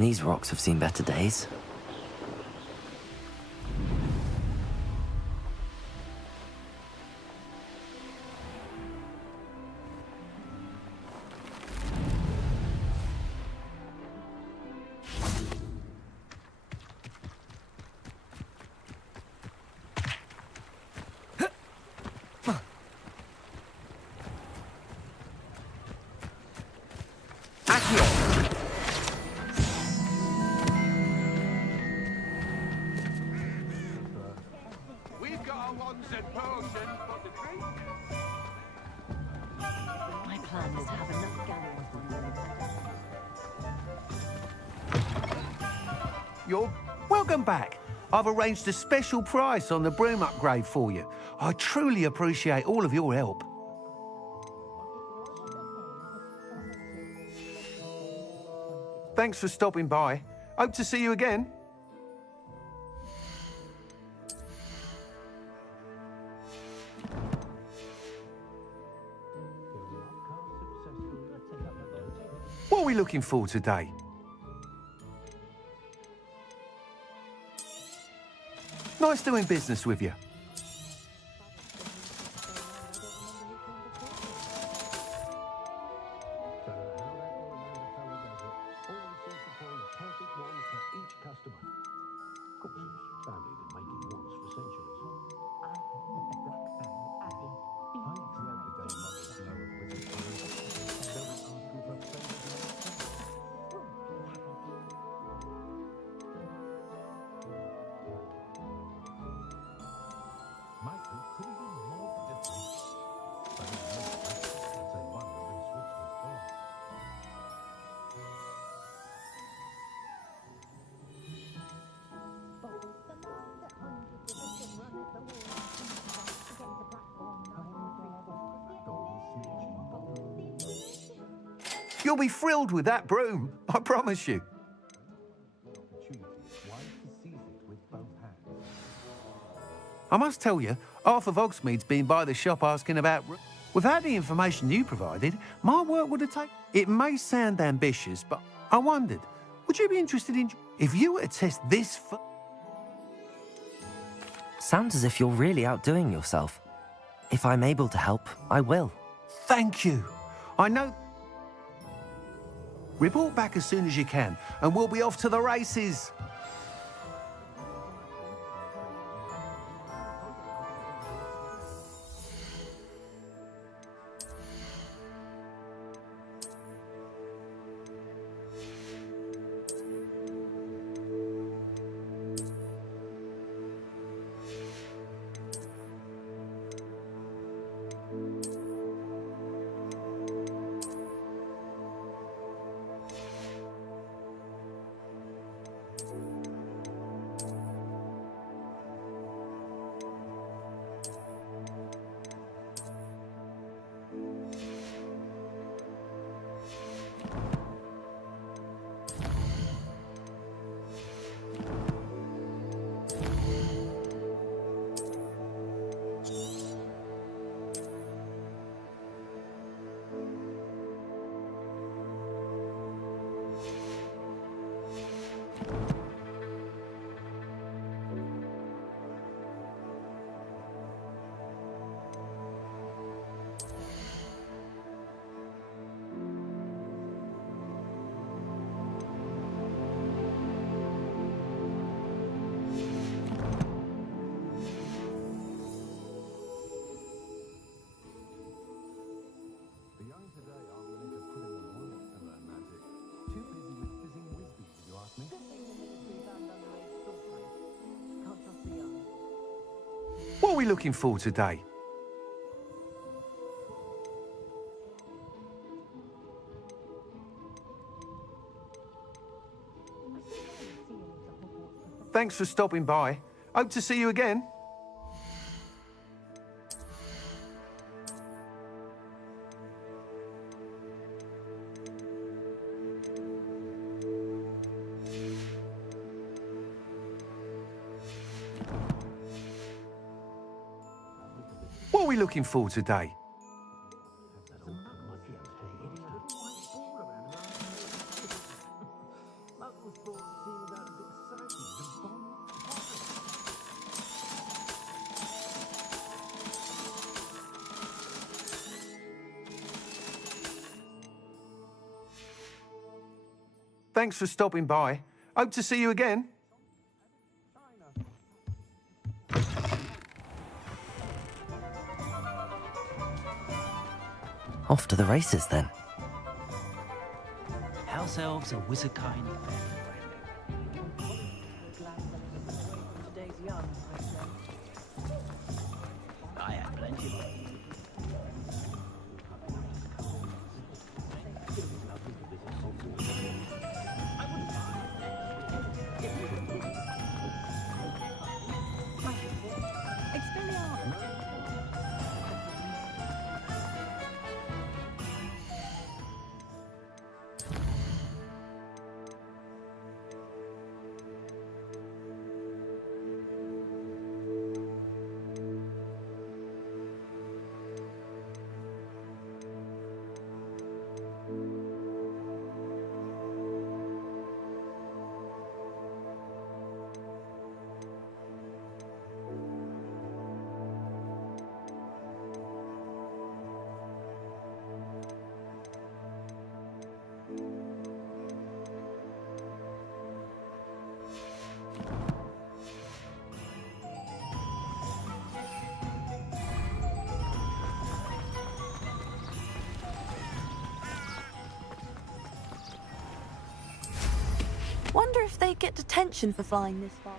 These rocks have seen better days. My plan is to have enough galleons on You're welcome back. I've arranged a special price on the broom upgrade for you. I truly appreciate all of your help. Thanks for stopping by. Hope to see you again. What are we looking for today? Nice doing business with you. You'll be thrilled with that broom, I promise you. I must tell you, half of Hogsmeade's been by the shop asking about... Without the information you provided, my work would have taken... It may sound ambitious, but I wondered, would you be interested in... If you were to test this... Sounds as if you're really outdoing yourself. If I'm able to help, I will. Thank you. I know... Report back as soon as you can, and we'll be off to the races. What are we looking for today? Thanks for stopping by. Hope to see you again. What are we looking for today? Thanks for stopping by. Hope to see you again. Off to the races then. House elves are wizard kind. Today's young, I say. I have plenty. Expelliarmus. Wonder if they get detention for flying this far.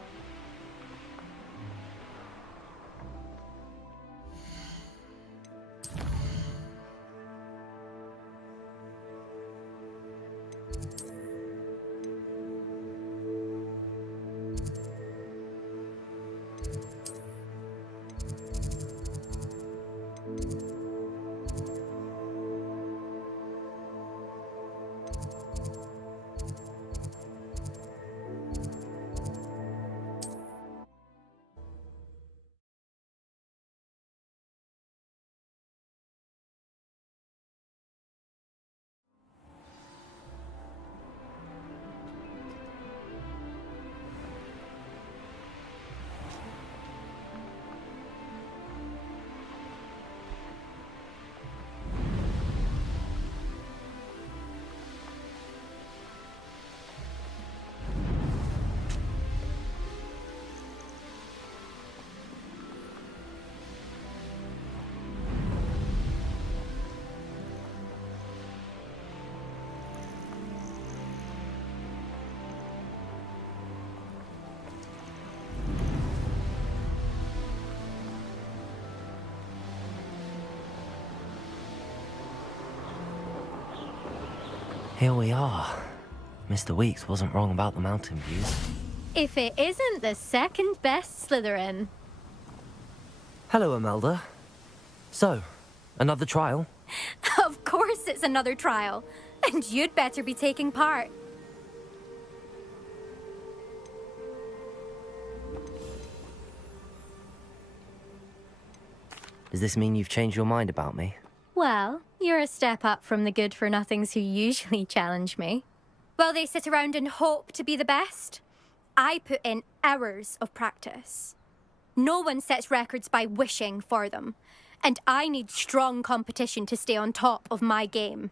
Here we are. Mr. Weeks wasn't wrong about the mountain views. If it isn't the second best Slytherin. Hello, Imelda. So, another trial? Of course it's another trial. And you'd better be taking part. Does this mean you've changed your mind about me? Well, you're a step up from the good-for-nothings who usually challenge me. While they sit around and hope to be the best, I put in hours of practice. No one sets records by wishing for them, and I need strong competition to stay on top of my game.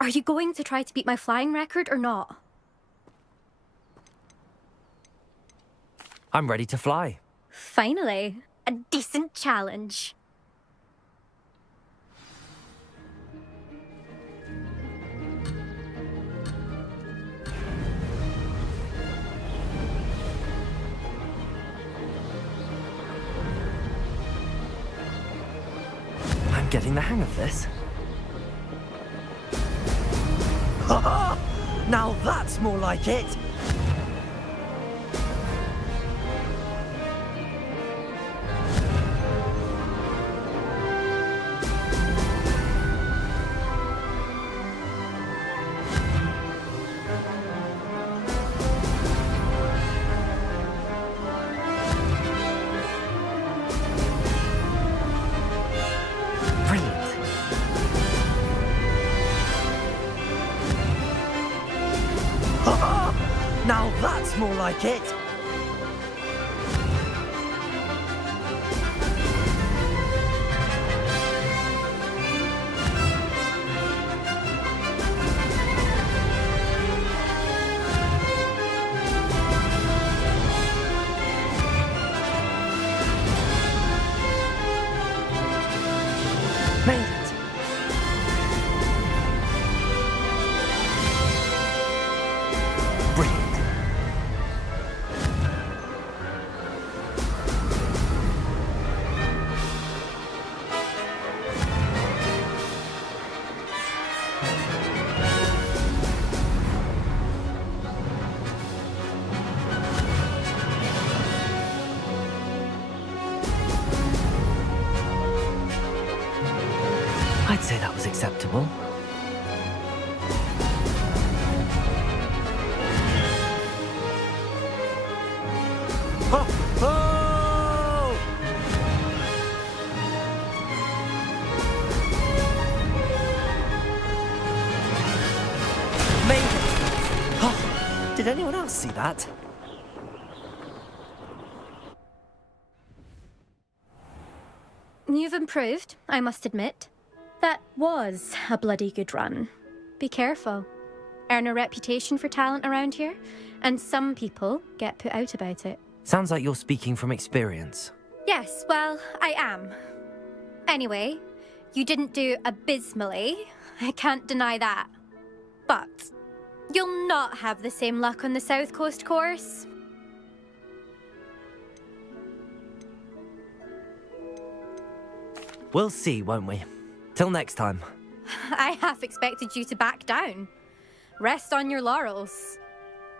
Are you going to try to beat my flying record or not? I'm ready to fly. Finally, a decent challenge. getting the hang of this. Ha ha! Now that's more like it! Now that's more like it! Made it! Brilliant! I'd say that was acceptable. Ho, ho! Made it! Oh, did anyone else see that? You've improved, I must admit. That was a bloody good run. Be careful. Earn a reputation for talent around here, and some people get put out about it. Sounds like you're speaking from experience. Yes, well, I am. Anyway, you didn't do abysmally. I can't deny that. But you'll not have the same luck on the South Coast course. We'll see, won't we? Till next time. I half expected you to back down. Rest on your laurels.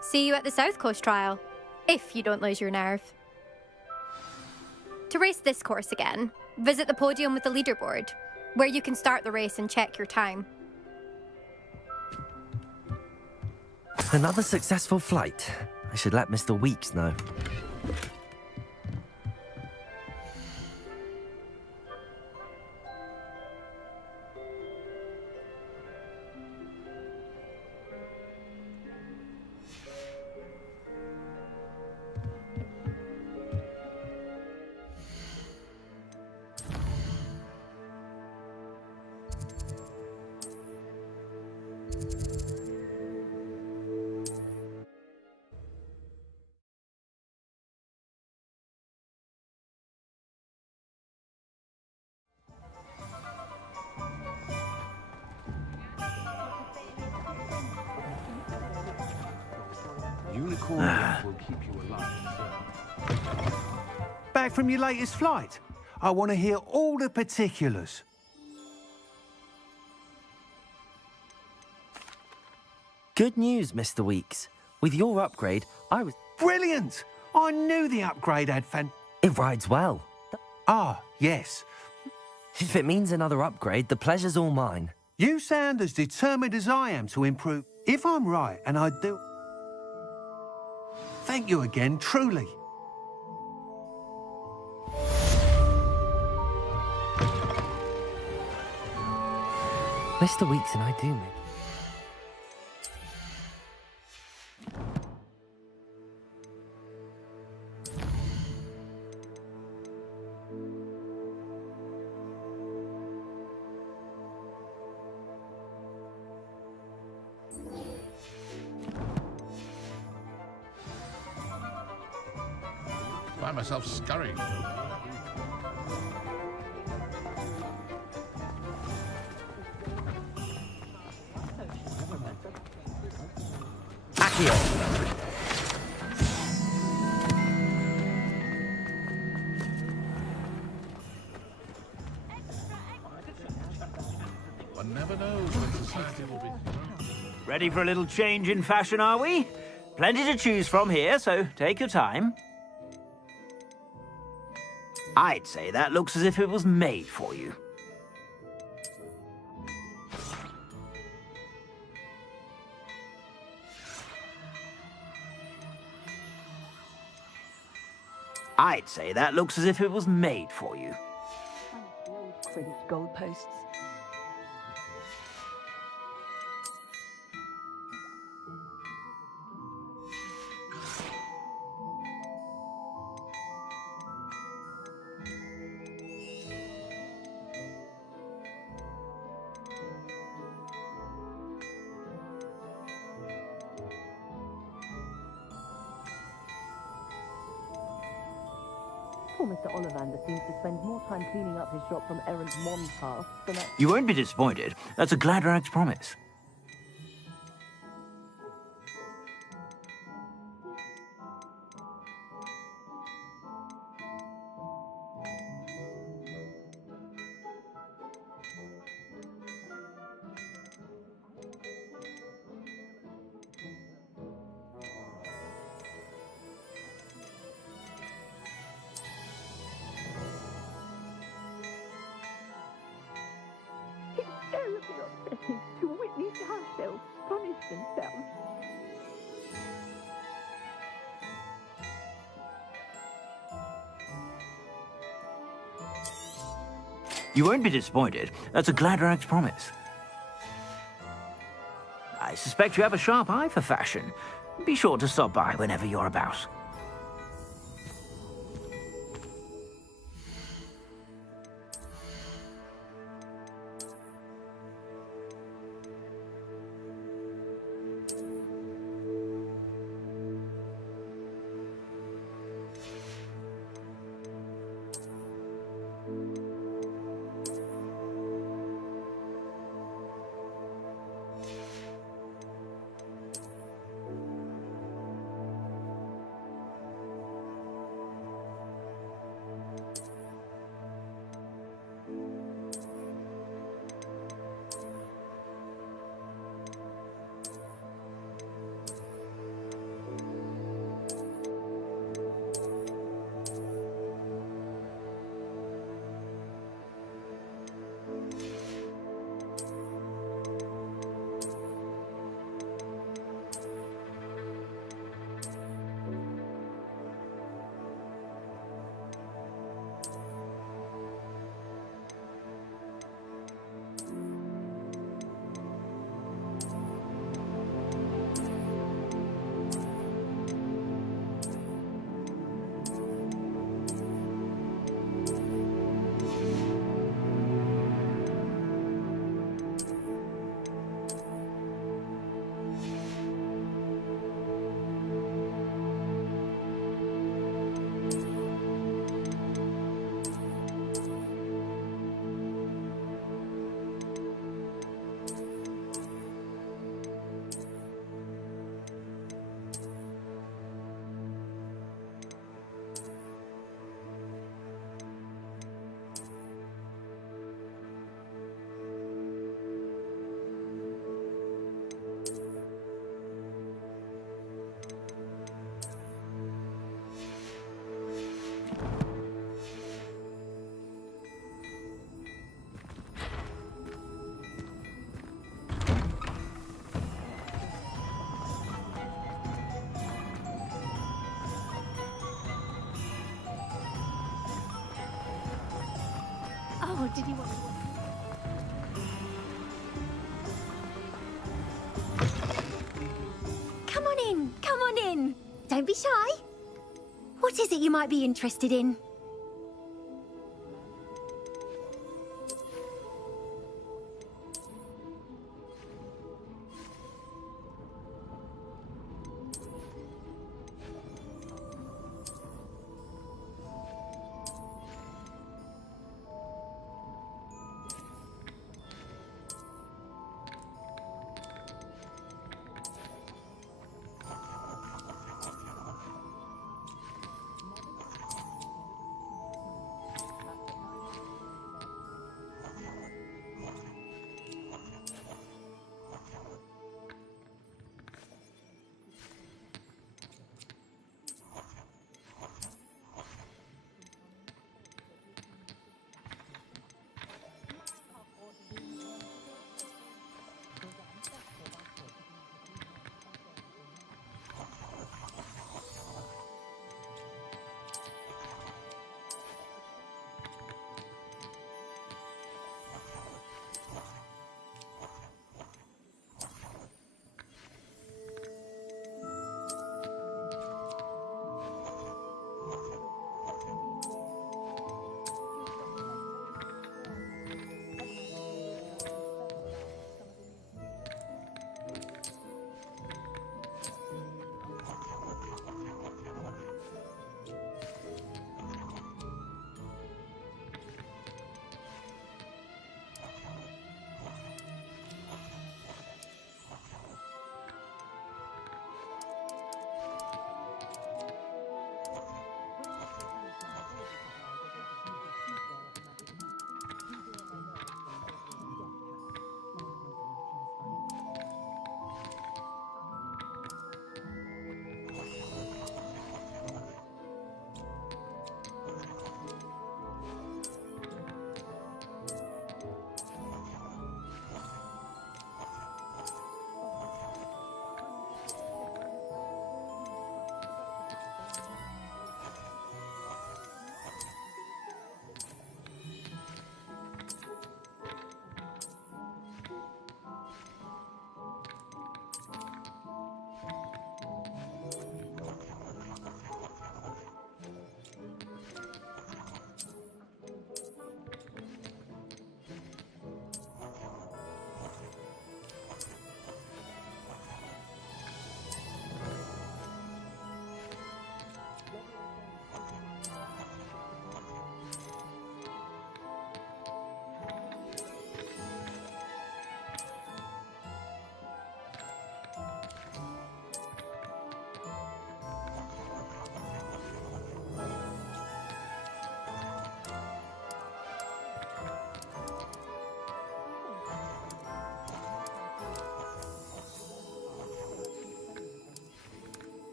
See you at the South Coast trial, if you don't lose your nerve. To race this course again, visit the podium with the leaderboard, where you can start the race and check your time. Another successful flight. I should let Mr. Weeks know. Unicorn will keep you alive. Back from your latest flight? I want to hear all the particulars. Good news, Mr. Weeks. With your upgrade, I was... Brilliant! I knew the upgrade had It rides well. Ah, yes. If it means another upgrade, the pleasure's all mine. You sound as determined as I am to improve. If I'm right, and I do... Thank you again, truly. Mr. Weeks and I do make... Find myself scurrying. Accio! never knows when society will be thrown. Ready for a little change in fashion, are we? Plenty to choose from here, so take your time. I'd say that looks as if it was made for you. I'd say that looks as if it was made for you. Credit goalposts. Poor Mr. Ollivander seems to spend more time cleaning up his shop from errant mon tasks than actually... You won't be disappointed. That's a Gladrag's promise. It's terribly upsetting to witness ourselves punish themselves. You won't be disappointed. That's a Gladrag's promise. I suspect you have a sharp eye for fashion. Be sure to stop by whenever you're about. Oh, did you want Come on in, come on in. Don't be shy. What is it you might be interested in?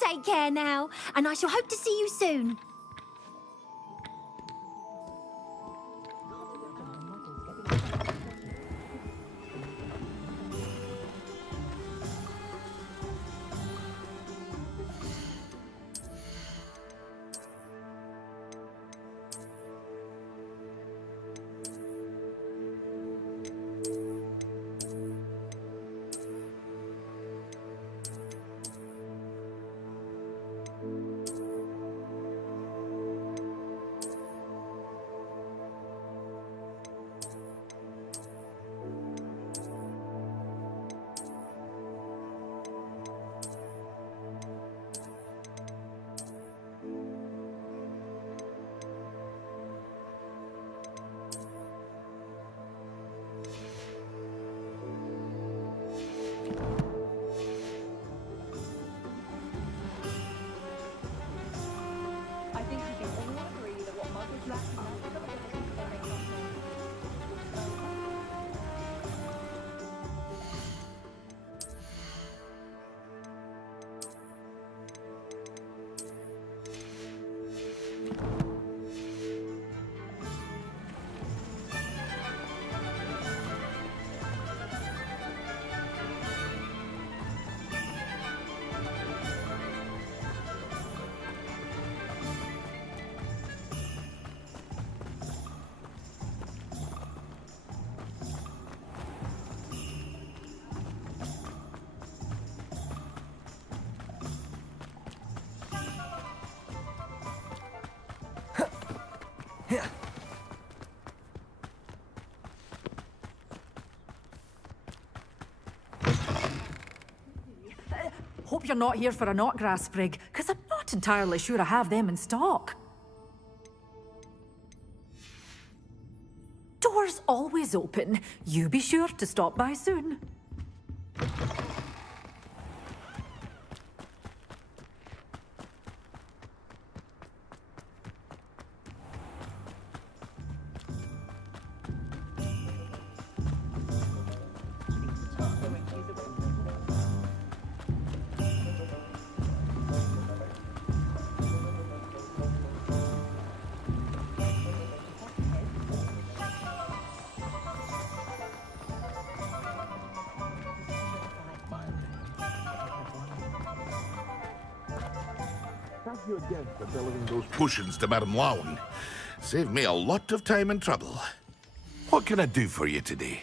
take care now, and I shall hope to see you soon. I think you can all agree that what Muggles lack Hope you're not here for a knotgrass sprig, because I'm not entirely sure I have them in stock. Doors always open. You be sure to stop by soon. Thank you again for delivering those potions to Madame Lowen. Saved me a lot of time and trouble. What can I do for you today?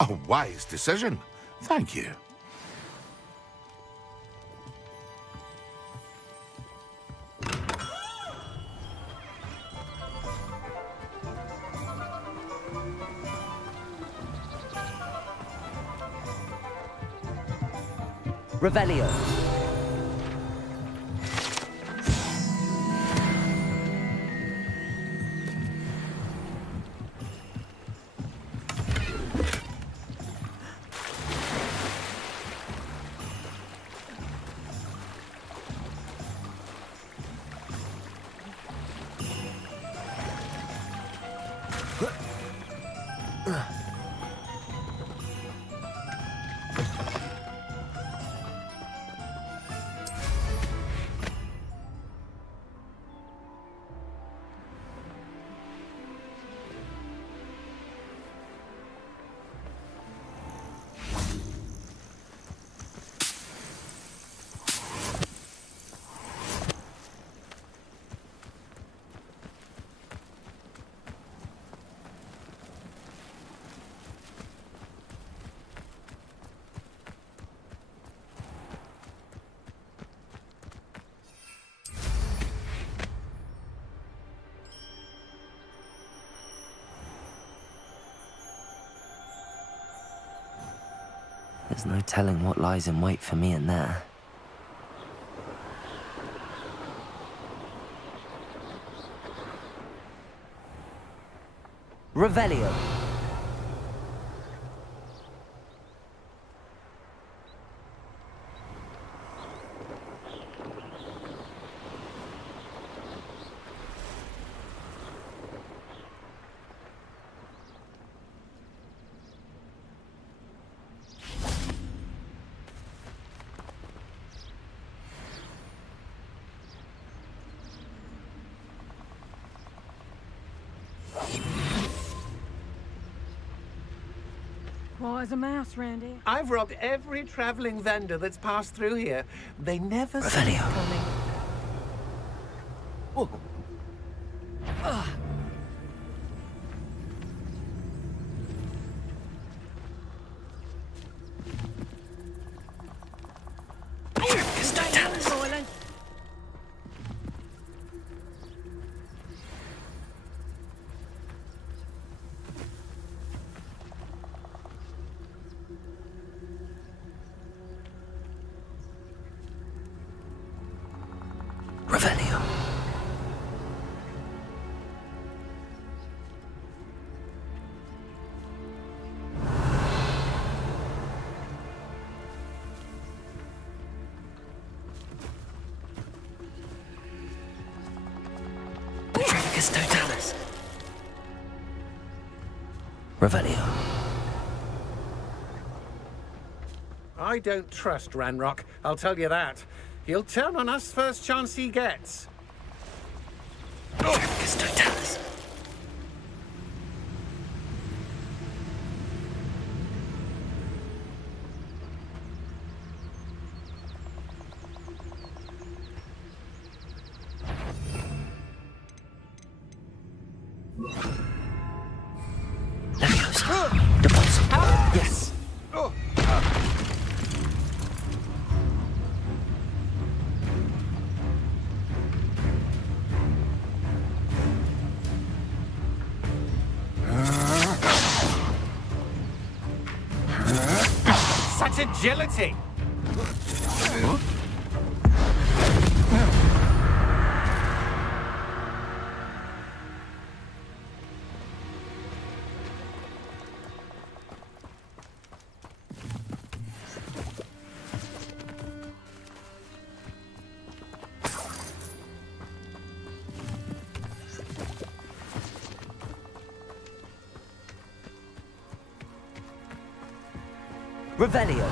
A wise decision. Thank you. Revelio. There's no telling what lies in wait for me in there. Revelio. Smart as a mouse, Randy. I've robbed every travelling vendor that's passed through here. They never see Revelio. it coming. Whoa. Revelio. Tricus totalis. Revelio. I don't trust Ranrock, I'll tell you that. He'll turn on us first chance he gets. Tricus totalis. Leviosa. Deposit. Yes. Such agility! Revelio.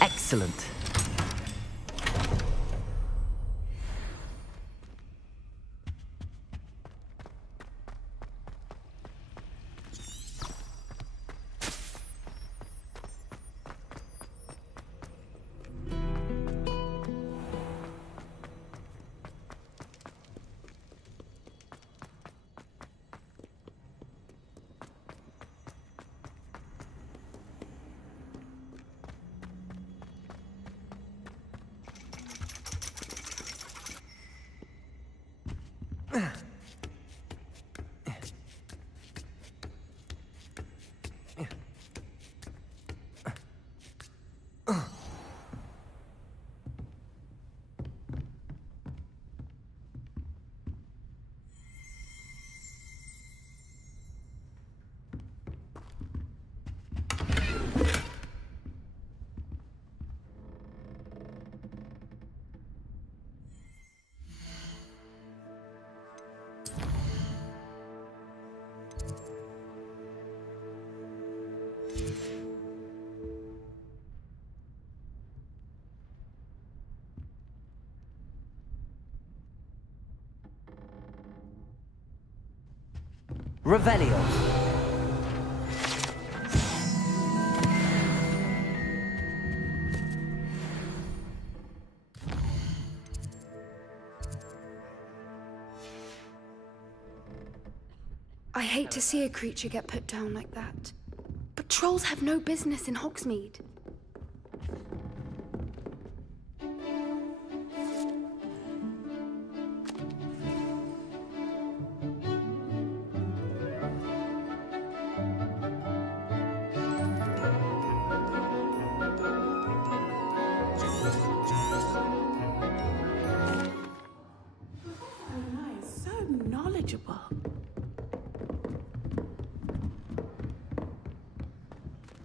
Excellent. Revelio. I hate to see a creature get put down like that. But trolls have no business in Hogsmeade. So knowledgeable.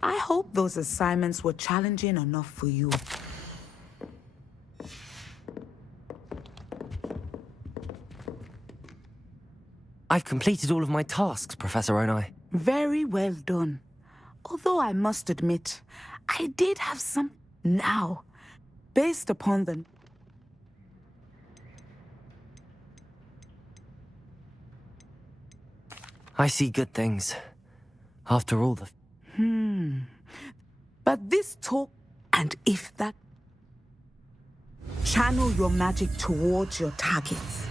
I hope those assignments were challenging enough for you. I've completed all of my tasks, Professor Onai. Very well done. Although I must admit, I did have some now, based upon the... I see good things. After all the... But this talk, and if that... Channel your magic towards your targets.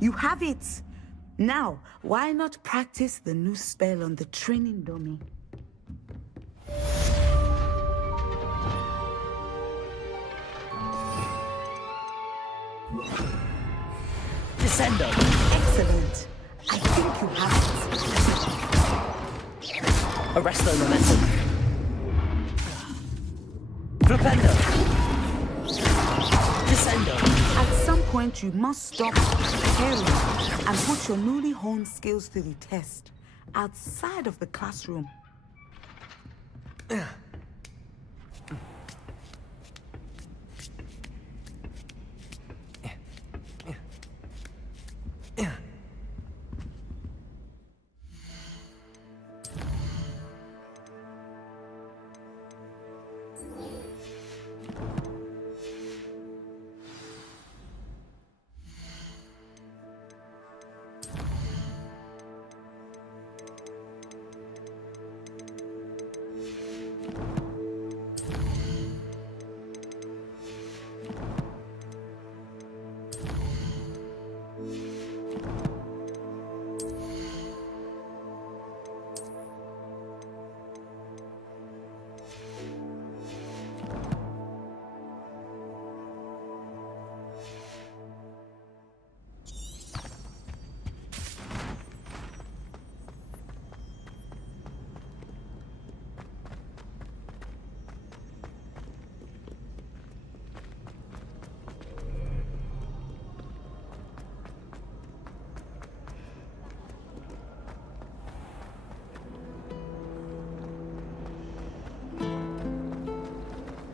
You have it! Now, why not practice the new spell on the training dummy? Descendo! Excellent. I think you have it. Arresto momentum. Flipendo! Descendo! At some point, you must stop caring and put your newly honed skills to the test outside of the classroom.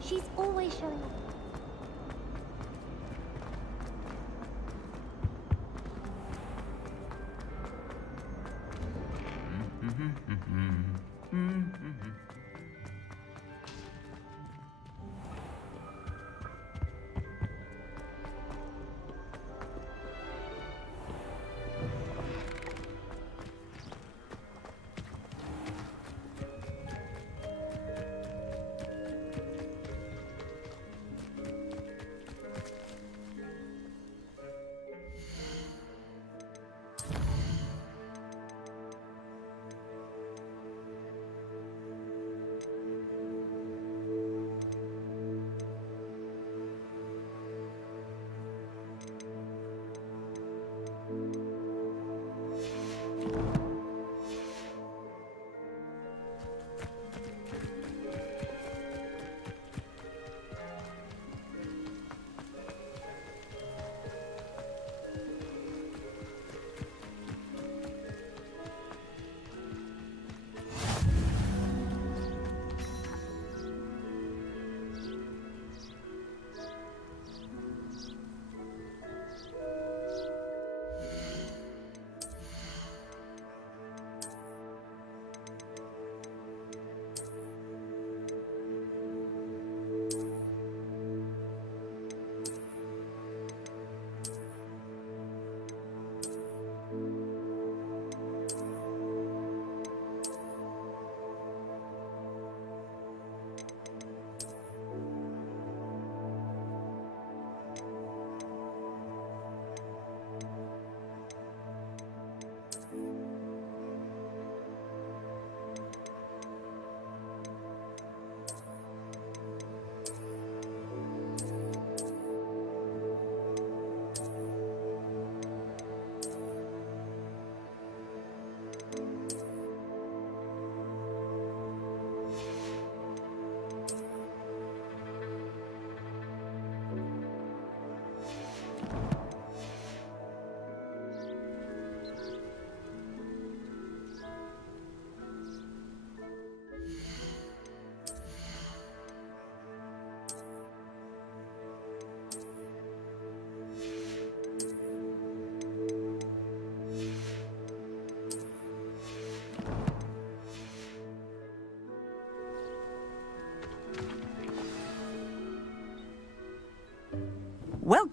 She's always showing up.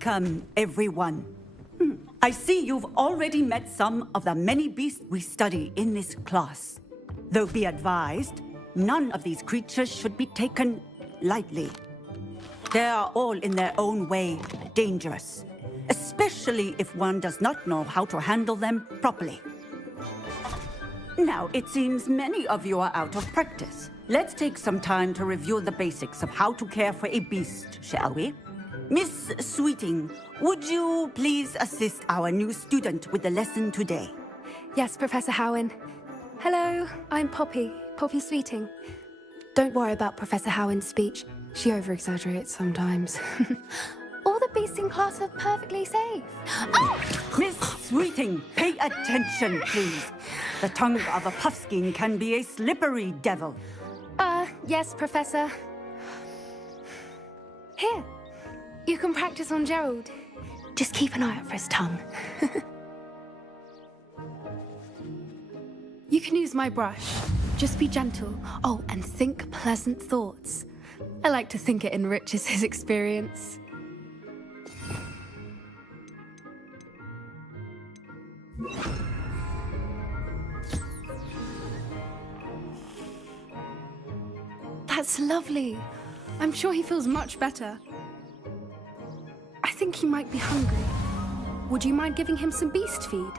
Welcome, everyone. I see you've already met some of the many beasts we study in this class. Though be advised, none of these creatures should be taken lightly. They are all in their own way dangerous, especially if one does not know how to handle them properly. Now, it seems many of you are out of practice. Let's take some time to review the basics of how to care for a beast, shall we? Miss Sweeting, would you please assist our new student with the lesson today? Yes, Professor Howen. Hello, I'm Poppy Sweeting. Don't worry about Professor Howen's speech. She over-exaggerates sometimes. All the beasts in class are perfectly safe. Oh! Miss Sweeting, pay attention, please. The tongue of a puffskein can be a slippery devil. Yes, Professor. Here, you can practice on Gerald. Just keep an eye out for his tongue. You can use my brush. Just be gentle. Oh, and think pleasant thoughts. I like to think it enriches his experience. That's lovely. I'm sure he feels much better. I think he might be hungry. Would you mind giving him some beast feed?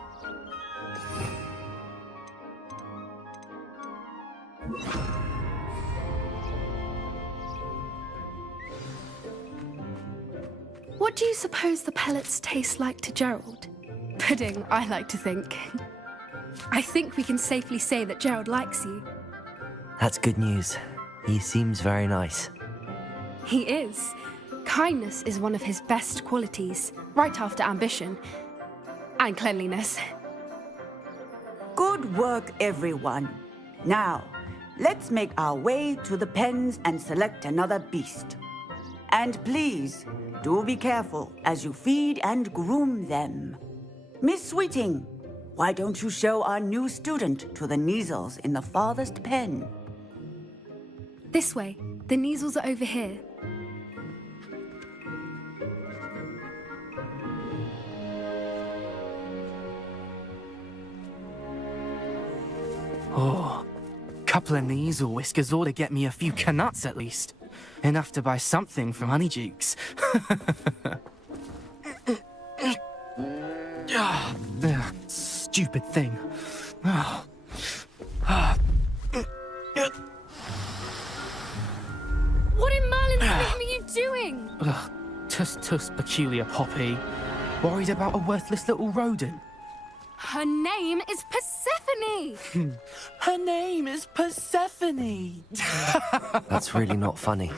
What do you suppose the pellets taste like to Gerald? Pudding, I like to think. I think we can safely say that Gerald likes you. That's good news. He seems very nice. He is. Kindness is one of his best qualities, right after ambition. And cleanliness. Good work, everyone. Now, let's make our way to the pens and select another beast. And please, do be careful as you feed and groom them. Miss Sweeting, why don't you show our new student to the Kneazles in the farthest pen? This way. The Kneazles are over here. Oh, couple of Kneazle whiskers ought to get me a few canuts at least. Enough to buy something from Honeydukes. Stupid thing. What in Merlin's name are you doing? Tuss peculiar Poppy. Worried about a worthless little rodent. Her name is Persephone! Her name is Persephone! That's really not funny.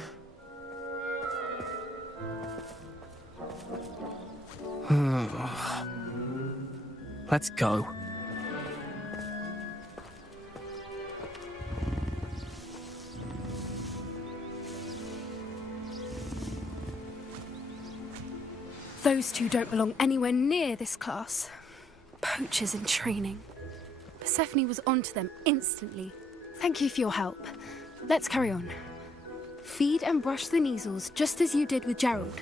Let's go. Those two don't belong anywhere near this class. Poachers in training. Persephone was onto them instantly. Thank you for your help. Let's carry on. Feed and brush the Kneazles just as you did with Gerald.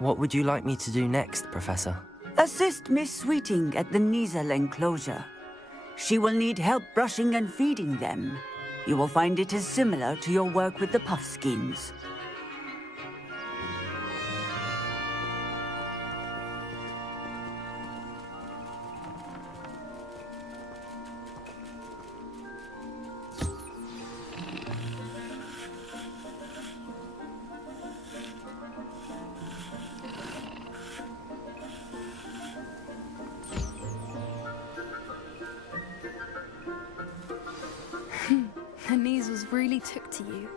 What would you like me to do next, Professor? Assist Miss Sweeting at the Kneazle enclosure. She will need help brushing and feeding them. You will find it is similar to your work with the puffskeins. The Kneazles really took to you.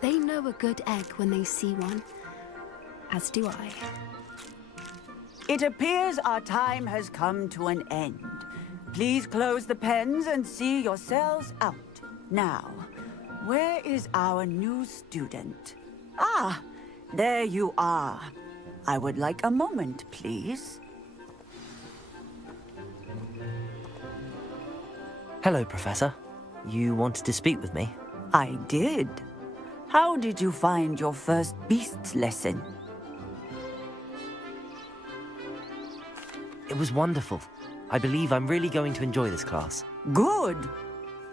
They know a good egg when they see one. As do I. It appears our time has come to an end. Please close the pens and see yourselves out. Now, where is our new student? Ah, there you are. I would like a moment, please. Hello, Professor. You wanted to speak with me? I did. How did you find your first beasts lesson? It was wonderful. I believe I'm really going to enjoy this class. Good.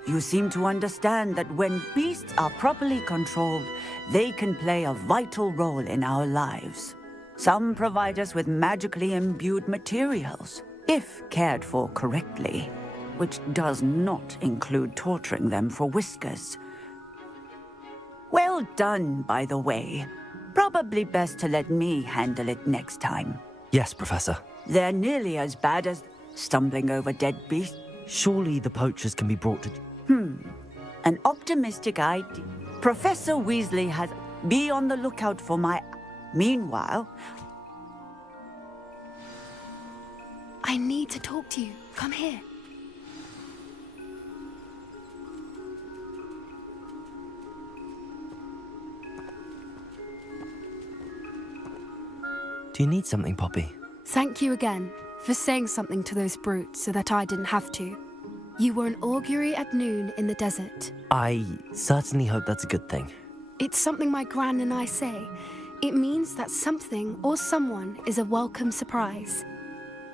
You seem to understand that when beasts are properly controlled, they can play a vital role in our lives. Some provide us with magically imbued materials, if cared for correctly, which does not include torturing them for whiskers. Well done, by the way. Probably best to let me handle it next time. Yes, Professor. They're nearly as bad as stumbling over dead beasts. Surely the poachers can be brought to... An optimistic idea. Professor Weasley has... Be on the lookout for my... Meanwhile... I need to talk to you. Come here. Do you need something, Poppy? Thank you again for saying something to those brutes so that I didn't have to. You were an augury at noon in the desert. I certainly hope that's a good thing. It's something my gran and I say. It means that something or someone is a welcome surprise.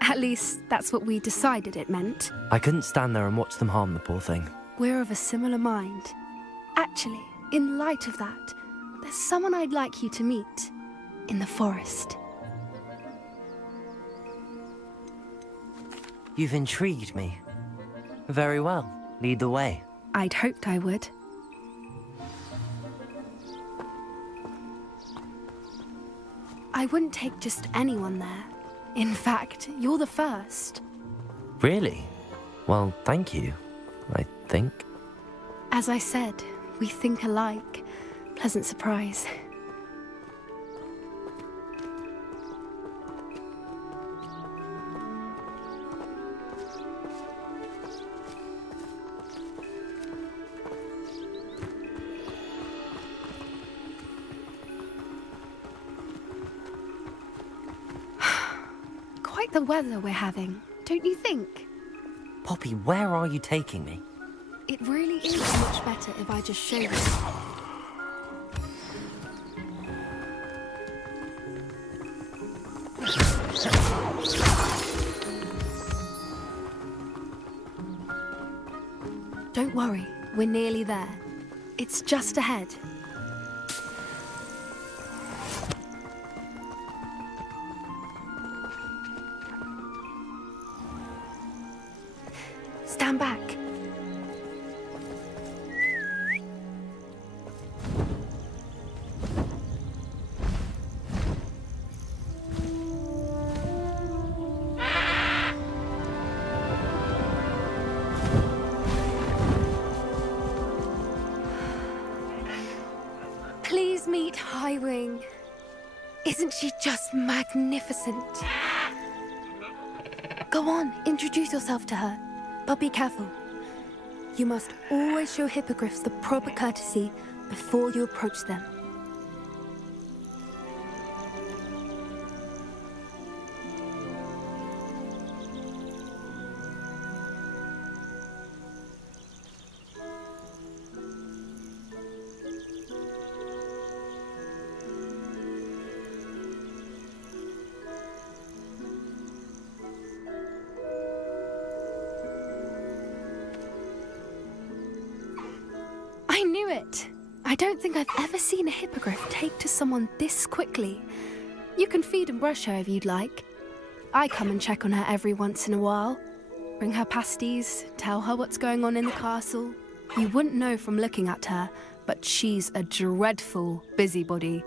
At least, that's what we decided it meant. I couldn't stand there and watch them harm the poor thing. We're of a similar mind. Actually, in light of that, there's someone I'd like you to meet. In the forest. You've intrigued me. Very well. Lead the way. I'd hoped I would. I wouldn't take just anyone there. In fact, you're the first. Really? Well, thank you, I think. As I said, we think alike. Pleasant surprise. Quite the weather we're having, don't you think? Poppy, where are you taking me? It really is much better if I just show you. Don't worry, we're nearly there. It's just ahead. Stand back. Please meet Highwing. Isn't she just magnificent? Go on, introduce yourself to her. But be careful. You must always show hippogriffs the proper courtesy before you approach them. I knew it! I don't think I've ever seen a hippogriff take to someone this quickly. You can feed and brush her if you'd like. I come and check on her every once in a while. Bring her pasties, tell her what's going on in the castle. You wouldn't know from looking at her, but she's a dreadful busybody.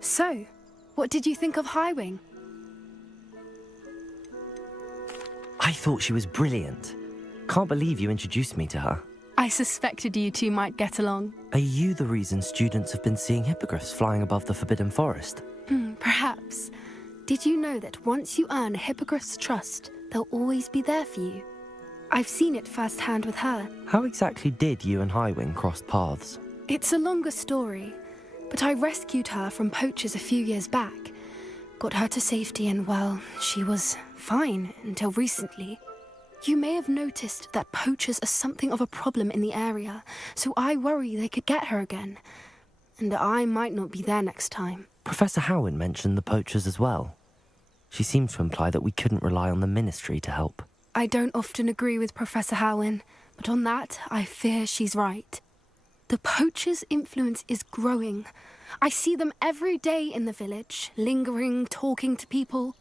So, what did you think of Highwing? I thought she was brilliant. Can't believe you introduced me to her. I suspected you two might get along. Are you the reason students have been seeing hippogriffs flying above the Forbidden Forest? Perhaps. Did you know that once you earn a hippogriff's trust, they'll always be there for you? I've seen it firsthand with her. How exactly did you and Highwing cross paths? It's a longer story, but I rescued her from poachers a few years back. Got her to safety and, well, she was fine until recently. You may have noticed that poachers are something of a problem in the area, so I worry they could get her again. And I might not be there next time. Professor Howin mentioned the poachers as well. She seemed to imply that we couldn't rely on the Ministry to help. I don't often agree with Professor Howin, but on that, I fear she's right. The poachers' influence is growing. I see them every day in the village, lingering, talking to people.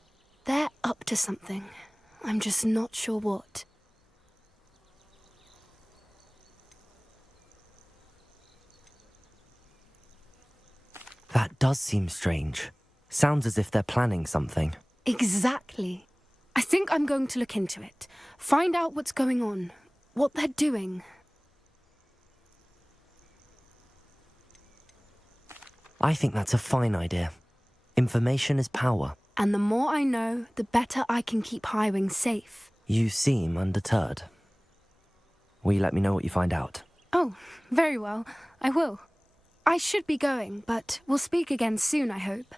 They're up to something. I'm just not sure what. That does seem strange. Sounds as if they're planning something. Exactly. I think I'm going to look into it. Find out what's going on, what they're doing. I think that's a fine idea. Information is power. And the more I know, the better I can keep Highwing safe. You seem undeterred. Will you let me know what you find out? Oh, very well. I will. I should be going, but we'll speak again soon, I hope.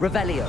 Revelio.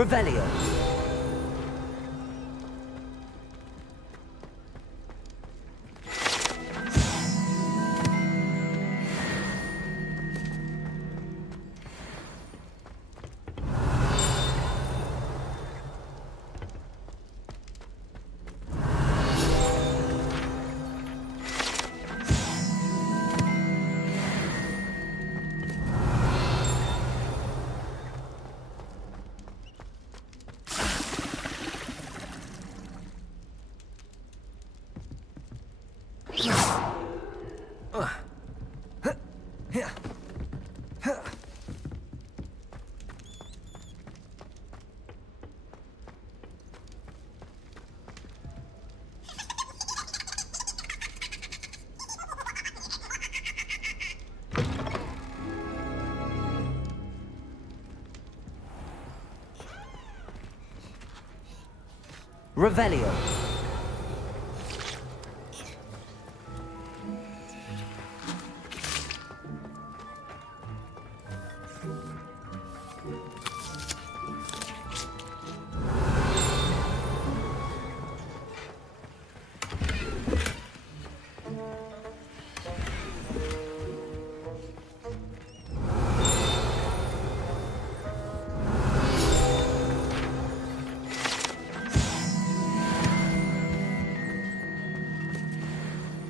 Revelio. Revelio.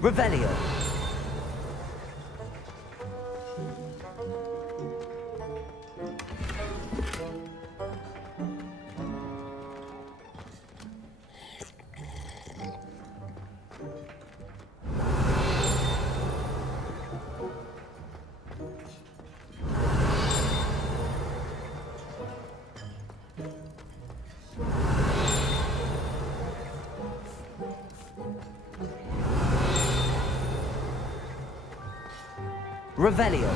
Revelio. Revelio.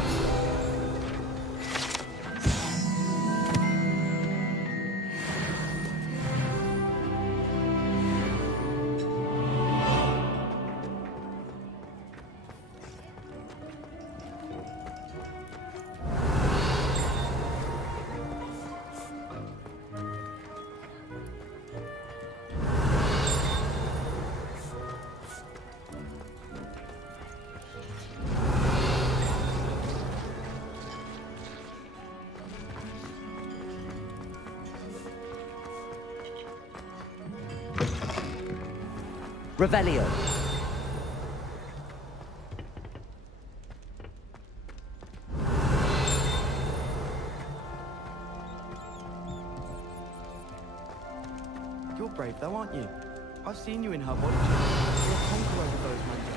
Revelio. You're brave though, aren't you? I've seen you in her body. You're a conqueror over those men.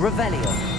Revelio.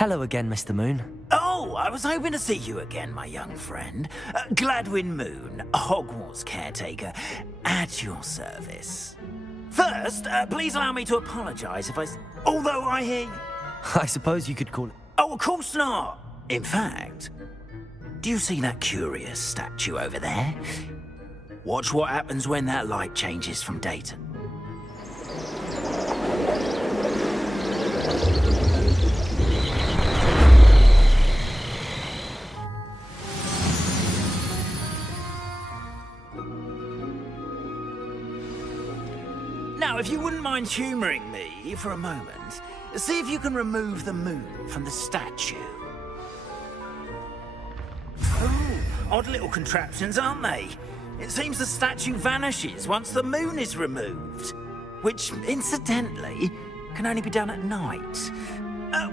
Hello again, Mr. Moon. Oh, I was hoping to see you again, my young friend. Gladwin Moon, Hogwarts caretaker, at your service. First, please allow me to apologise if although I hear... I suppose you could call it... Oh, of course not. In fact, do you see that curious statue over there? Watch what happens when that light changes from day to... Now, if you wouldn't mind humouring me for a moment, see if you can remove the moon from the statue. Oh, odd little contraptions, aren't they? It seems the statue vanishes once the moon is removed, which, incidentally, can only be done at night.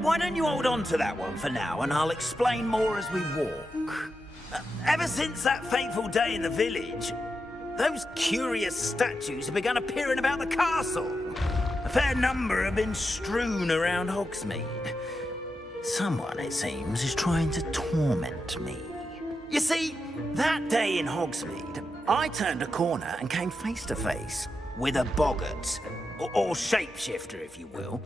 Why don't you hold on to that one for now, and I'll explain more as we walk. Ever since that fateful day in the village, those curious statues have begun appearing about the castle. A fair number have been strewn around Hogsmeade. Someone, it seems, is trying to torment me. You see, that day in Hogsmeade, I turned a corner and came face to face with a boggart, or shapeshifter, if you will,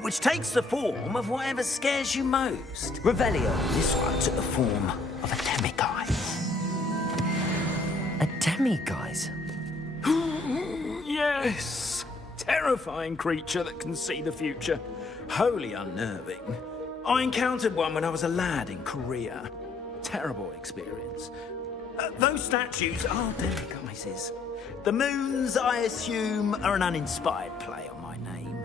which takes the form of whatever scares you most. Revelio. This one took the form of a demiguise. A demiguise? Yes! Terrifying creature that can see the future. Wholly unnerving. I encountered one when I was a lad in Korea. Terrible experience. Those statues are demiguises. The moons, I assume, are an uninspired play on my name.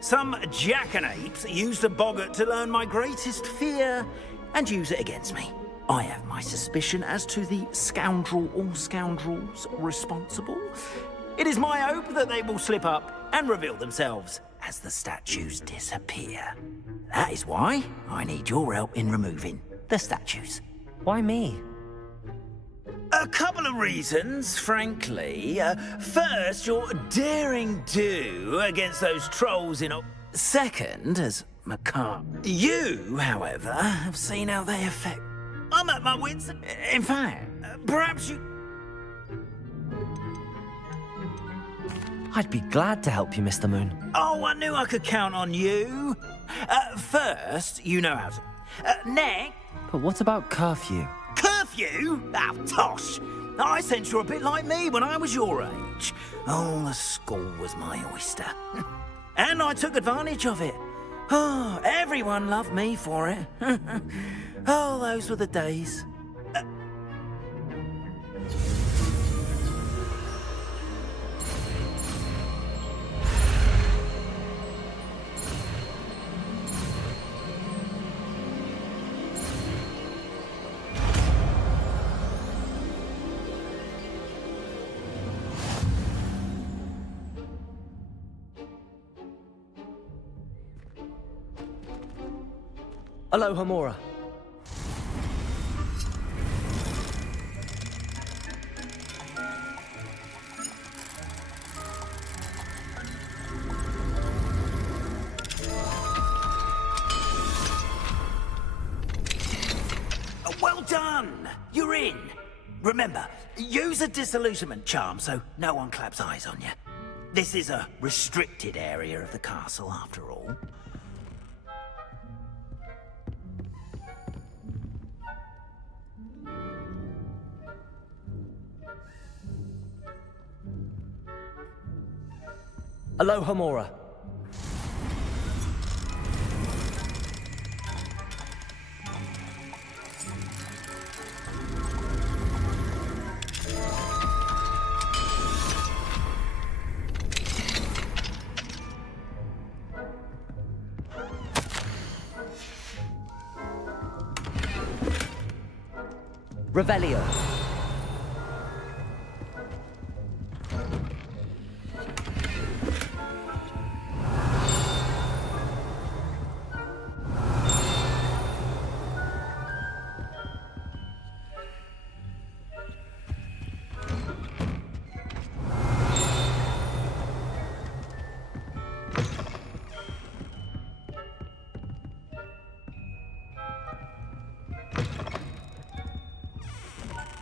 Some jackanapes used a boggart to learn my greatest fear and use it against me. I have my suspicion as to the scoundrel or scoundrels responsible. It is my hope that they will slip up and reveal themselves as the statues disappear. That is why I need your help in removing the statues. Why me? A couple of reasons, frankly. First, your daring do against those trolls in... Second, as macabre. You, however, have seen how they affect... I'm at my wits'... In fact, perhaps you... I'd be glad to help you, Mr. Moon. Oh, I knew I could count on you. First, you know how to... Next... But what about curfew? Curfew? Oh, tosh. I sense you're a bit like me when I was your age. Oh, the school was my oyster. And I took advantage of it. Oh, everyone loved me for it. Oh, those were the days. Aloha, Mora. Well done! You're in. Remember, use a disillusionment charm so no one claps eyes on you. This is a restricted area of the castle, after all. Aloha, Mora. Revelio.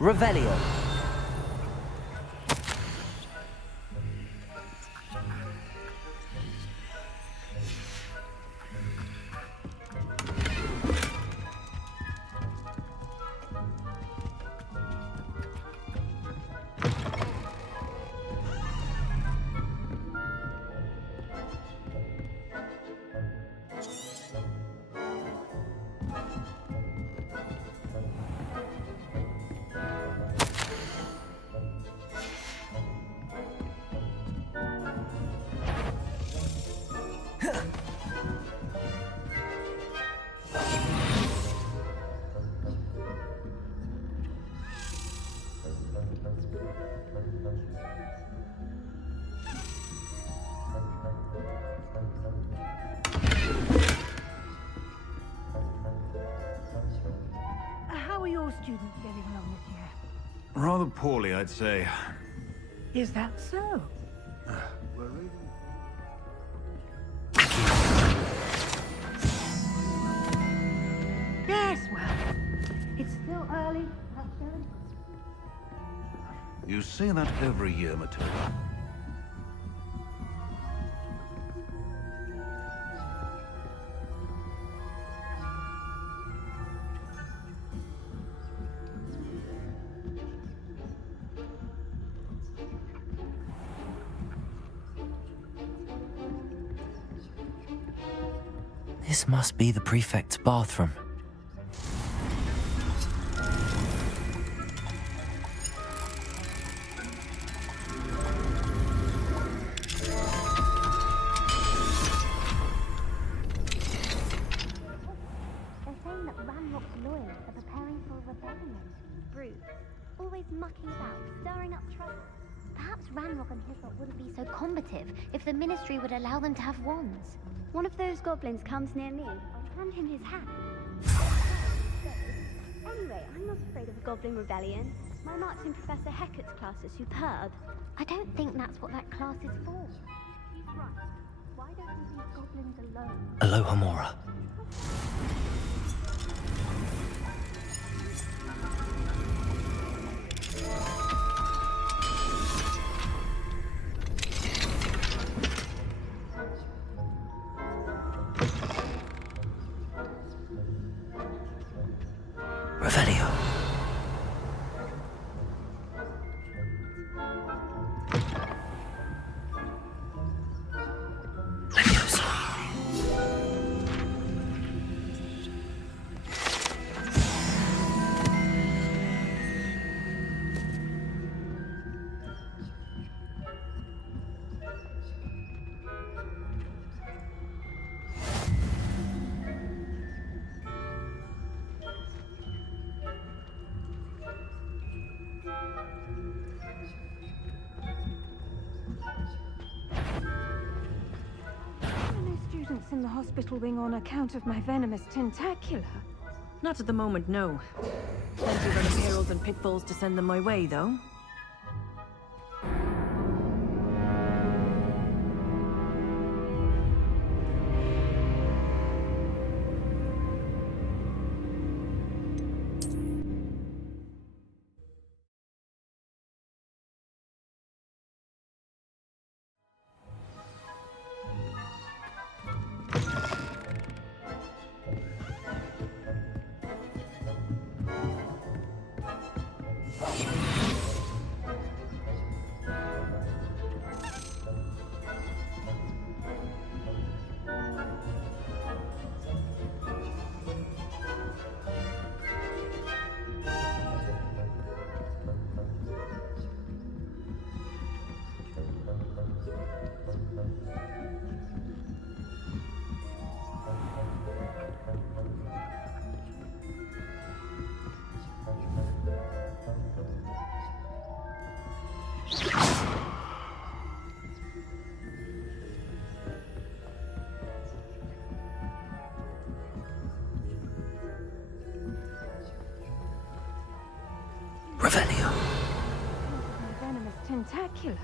Revelio. How are your students getting along this year? Rather poorly, I'd say. Is that so? We're reading. Yes, well, it's still early. You say that every year, Matilda. This must be the prefect's bathroom. They're saying that Ranrock's loyalists are preparing for a rebellion. Brutes, always mucking about, stirring up trouble. Perhaps Ranrock and his lot wouldn't be so combative if the Ministry would allow them to have wands. One of those goblins comes near me, I'll hand him his hat. Anyway, I'm not afraid of a goblin rebellion. My marks in Professor Hecat's class are superb. I don't think that's what that class is for. He's right. Why don't we leave goblins alone? Aloha Mora. Revelio. Leviosa. Students in the hospital wing on account of my venomous tentacula. Not at the moment, no. Plenty of other perils and pitfalls to send them my way, though. Revelio. My venomous tentacula.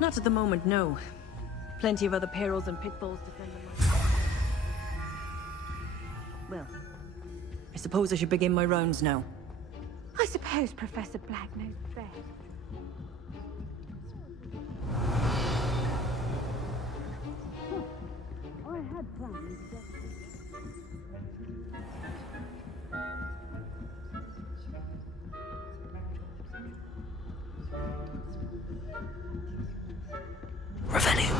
Not at the moment, no. Plenty of other perils and pitfalls to send them my way. Well, I suppose I should begin my rounds now. I suppose Professor Black knows best. I had plans. Revelio.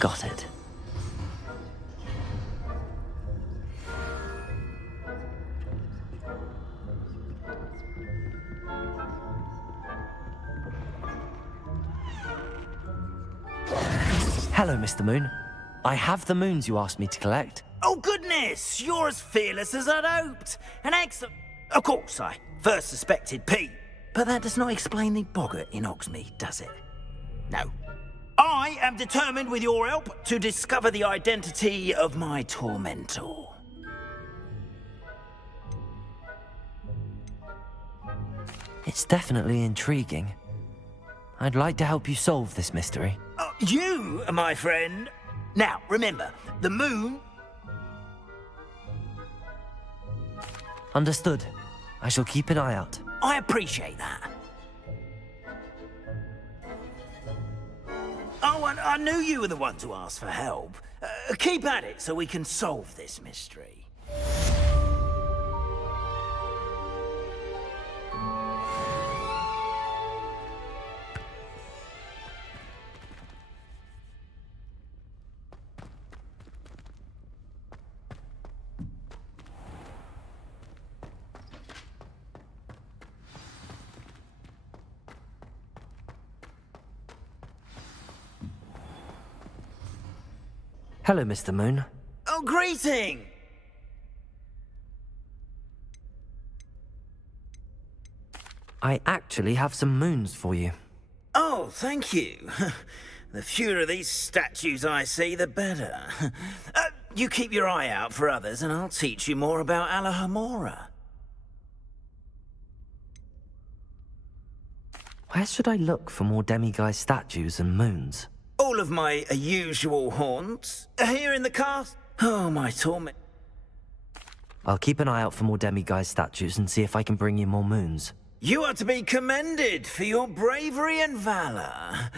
Got it. Hello, Mr. Moon. I have the moons you asked me to collect. Oh, goodness! You're as fearless as I'd hoped. An excellent... Of course, I first suspected Pete. But that does not explain the boggart in Hogsmeade, does it? No. I am determined, with your help, to discover the identity of my tormentor. It's definitely intriguing. I'd like to help you solve this mystery. You, my friend. Now, remember, the moon... Understood. I shall keep an eye out. I appreciate that. Oh, and I knew you were the one to ask for help. Keep at it so we can solve this mystery. Hello, Mr. Moon. Oh, greeting! I actually have some moons for you. Oh, thank you. The fewer of these statues I see, the better. You keep your eye out for others, and I'll teach you more about Alahamora. Where should I look for more demiguise statues and moons? All of my usual haunts. Here in the castle. Oh, my torment. I'll keep an eye out for more demiguise statues and see if I can bring you more moons. You are to be commended for your bravery and valor.